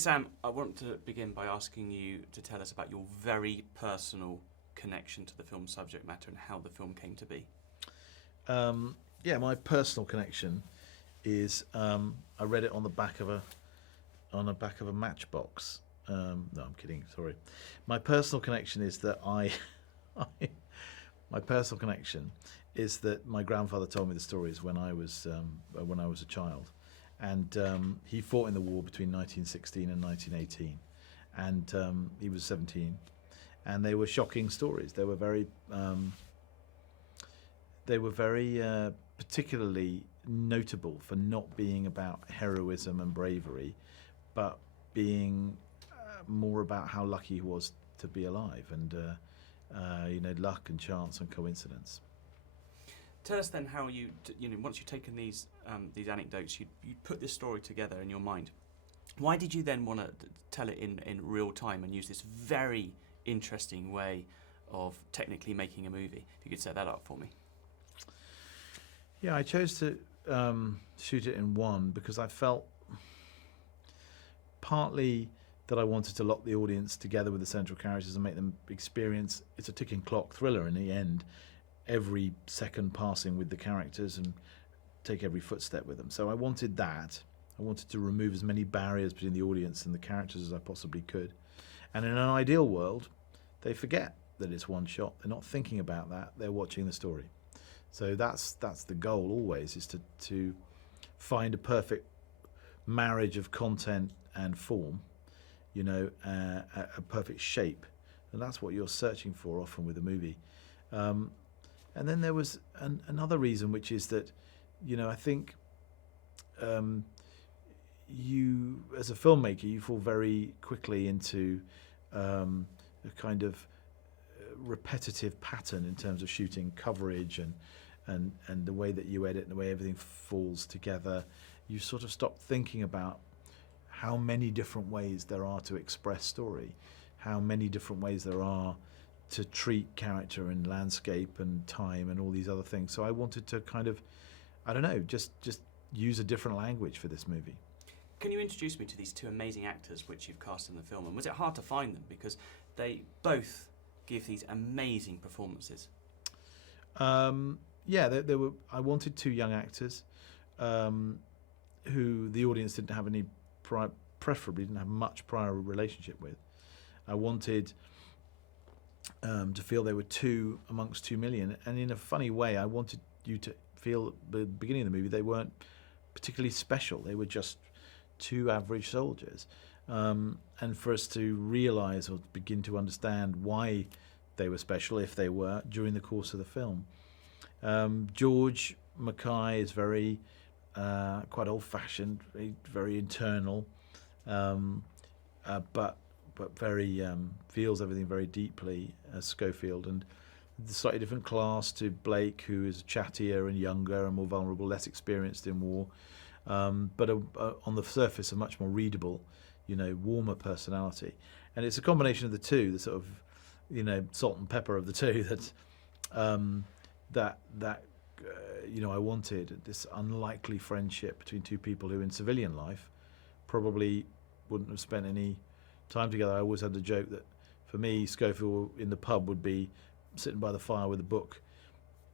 Sam, I want to begin by asking you to tell us about your very personal connection to the film's subject matter and how the film came to be. Yeah, my personal connection is I read it on the back of a matchbox. No, I'm kidding. Sorry. My personal connection is that my personal connection is that my grandfather told me the stories when I was a child, and he fought in the war between 1916 and 1918, and he was 17, and they were shocking stories. They were very particularly notable for not being about heroism and bravery, but being more about how lucky he was to be alive, and luck and chance and coincidence. Tell us then how you once you've taken these anecdotes, you put this story together in your mind. Why did you then want to tell it in real time and use this very interesting way of technically making a movie? If you could set that up for me. Yeah, I chose to shoot it in one because I felt partly that I wanted to lock the audience together with the central characters and make them experience it's a ticking clock thriller in the end, every second passing with the characters and take every footstep with them. So I wanted that. I wanted to remove as many barriers between the audience and the characters as I possibly could. And in an ideal world, they forget that it's one shot. They're not thinking about that. They're watching the story. So that's the goal always, is to find a perfect marriage of content and form, a perfect shape. And that's what you're searching for often with a movie. And then there was another reason, which is that, I think you, as a filmmaker, you fall very quickly into a kind of repetitive pattern in terms of shooting coverage and the way that you edit and the way everything falls together. You sort of stop thinking about how many different ways there are to express story, how many different ways there are to treat character and landscape and time and all these other things. So I wanted to kind of, just use a different language for this movie. Can you introduce me to these two amazing actors which you've cast in the film, and was it hard to find them because they both give these amazing performances? Yeah, there were. I wanted two young actors who the audience didn't have any, preferably didn't have much prior relationship with. I wanted to feel they were two amongst 2 million, and in a funny way, I wanted you to feel at the beginning of the movie they weren't particularly special. They were just two average soldiers, and for us to realise or begin to understand why they were special, if they were, during the course of the film. George Mackay is very quite old-fashioned, very internal, but very feels everything very deeply as Schofield, and the slightly different class to Blake, who is chattier and younger and more vulnerable, less experienced in war, but on the surface a much more readable, warmer personality. And it's a combination of the two, the sort of, salt and pepper of the two that I wanted, this unlikely friendship between two people who in civilian life probably wouldn't have spent any time together. I always had the joke that for me, Schofield in the pub would be sitting by the fire with a book,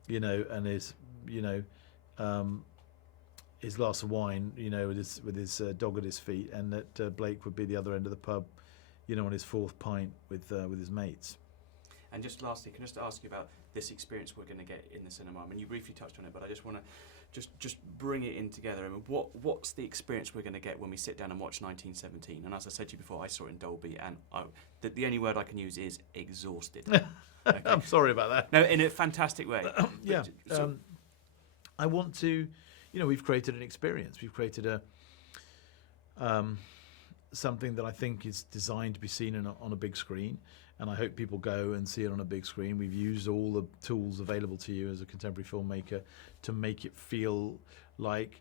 and his glass of wine, with his dog at his feet, and that Blake would be the other end of the pub, on his fourth pint with his mates. And just lastly, can I just ask you about this experience we're going to get in the cinema? I mean, you briefly touched on it, but I just want to just bring it in together. I mean, what's the experience we're going to get when we sit down and watch 1917? And as I said to you before, I saw it in Dolby, and the only word I can use is exhausted. Okay. I'm sorry about that. No, in a fantastic way. Yeah. I want to, we've created an experience. We've created something that I think is designed to be seen on a big screen, and I hope people go and see it on a big screen. We've used all the tools available to you as a contemporary filmmaker to make it feel like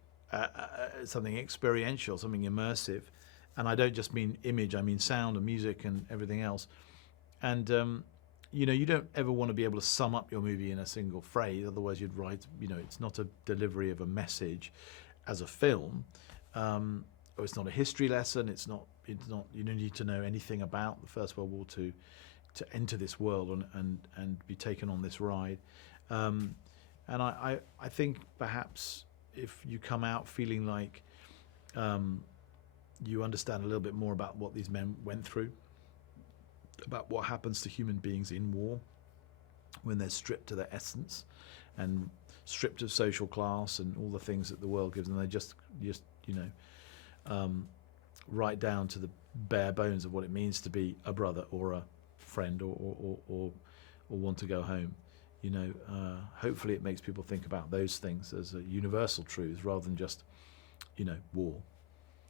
something experiential, something immersive. And I don't just mean image, I mean sound and music and everything else. And you don't ever want to be able to sum up your movie in a single phrase, otherwise you'd write, it's not a delivery of a message as a film, or it's not a history lesson, it's not it's not, you don't need to know anything about the First World War to enter this world and be taken on this ride. And I think perhaps if you come out feeling like you understand a little bit more about what these men went through, about what happens to human beings in war when they're stripped to their essence and stripped of social class and all the things that the world gives them, they just right down to the bare bones of what it means to be a brother or a friend or want to go home. Hopefully it makes people think about those things as a universal truth rather than just war.